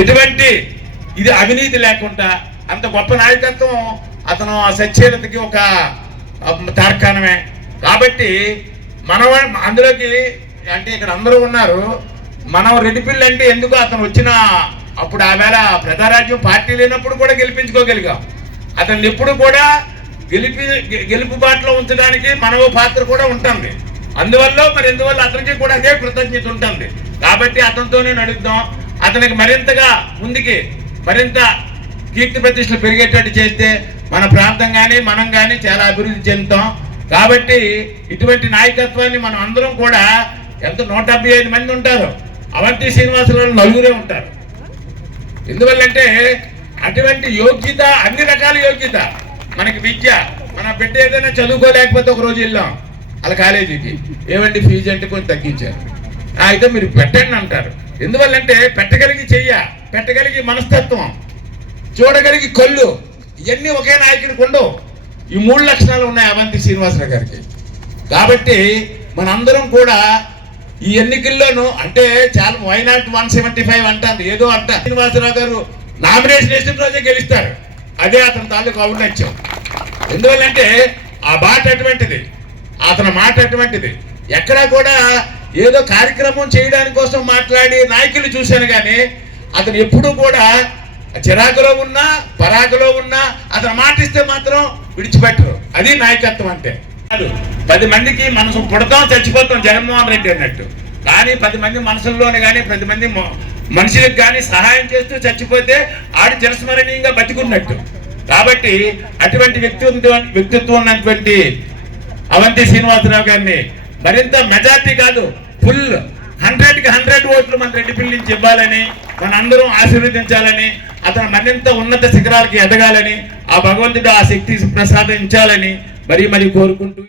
ఎటువంటి ఇది అవినీతి లేకుండా అంత గొప్ప నాయకత్వం అతను సచ్చేలతకి ఒక తార్కాణమే. కాబట్టి మనం అందులోకి అంటే ఇక్కడ అందరూ ఉన్నారు. మనం రెడ్డిపిల్లి అంటే ఎందుకు అతను వచ్చిన అప్పుడు ఆ వేళ ప్రజారాజ్యం పార్టీ లేనప్పుడు కూడా గెలిపించుకోగలిగాం. అతన్ని ఎప్పుడు కూడా గెలుపు బాటలో ఉంచడానికి మనవ పాత్ర కూడా ఉంటుంది. ఎందువల్ల అతనికి కూడా అదే కృతజ్ఞత ఉంటుంది. కాబట్టి అతనితోనే నడుద్దాం. అతనికి మరింతగా ముందుకి మరింత కీర్తి ప్రతిష్టలు పెరిగేటట్టు చేస్తే మన ప్రాంతం కానీ మనం కానీ చాలా అభివృద్ధి చెందుతాం. కాబట్టి ఇటువంటి నాయకత్వాన్ని మనం అందరం కూడా ఎంత 175 మంది ఉంటారు. అవంతి శ్రీనివాసరావు నలుగురే ఉంటారు. ఎందువల్లంటే అటువంటి యోగ్యత, అన్ని రకాల యోగ్యత మనకి విద్య. మన బిడ్డ ఏదైనా చదువుకోలేకపోతే ఒక రోజు వెళ్ళాం వాళ్ళ కాలేజీకి, ఏమండి ఫీజు అంటే కొంచెం తగ్గించారు. అయితే మీరు పెట్టండి అంటారు. ఎందువల్లంటే పెట్టగలిగి పెట్టగలిగి మనస్తత్వం, చూడగలిగి కళ్ళు, ఇవన్నీ ఒకే నాయకుడికి ఉండవు. ఈ 3 లక్షణాలు ఉన్నాయి అవంతి శ్రీనివాసరావు గారికి. కాబట్టి మనందరం కూడా ఈ ఎన్నికల్లోనూ అంటే చాలా వైనాట్ 175 అంటారు, ఏదో అంట. శ్రీనివాసరావు గారు నామినేషన్ వేసిన రోజే గెలుస్తారు. అదే అతని తాలూకు ఔన్నత్యం. ఎందువల్లంటే ఆ బాట అటువంటిది, అతని మాట అటువంటిది. ఎక్కడా కూడా ఏదో కార్యక్రమం చేయడానికి కోసం మాట్లాడి నాయకులు చూశాను కానీ అతను ఎప్పుడూ కూడా చిరాకులో ఉన్నా పరాకులో ఉన్నా అతను మాటిస్తే మాత్రం విడిచిపెట్టరు. అది నాయకత్వం అంటే. 10 మందికి మనసు పుడతాం చచ్చిపోతాం జగన్మోహన్ రెడ్డి అన్నట్టు. కానీ 10 మంది మనసుల్లోనే కానీ 10 మంది మనుషులకు కానీ సహాయం చేస్తూ చచ్చిపోతే ఆడి చిరస్మరణీయంగా బతికున్నట్టు. కాబట్టి అటువంటి వ్యక్తిత్వం ఉన్నటువంటి అవంతి శ్రీనివాసరావు గారిని మరింత మెజార్టీ కాదు, ఫుల్ 100కి 100 ఓట్లు మన రెడ్డిపిల్లి నుంచి ఇవ్వాలని మనందరం ఆశీర్వదించాలని, అతను మరింత ఉన్నత శిఖరాలకి ఎదగాలని, ఆ భగవంతుడు ఆ శక్తి ప్రసాదించాలని మరీ కోరుకుంటూ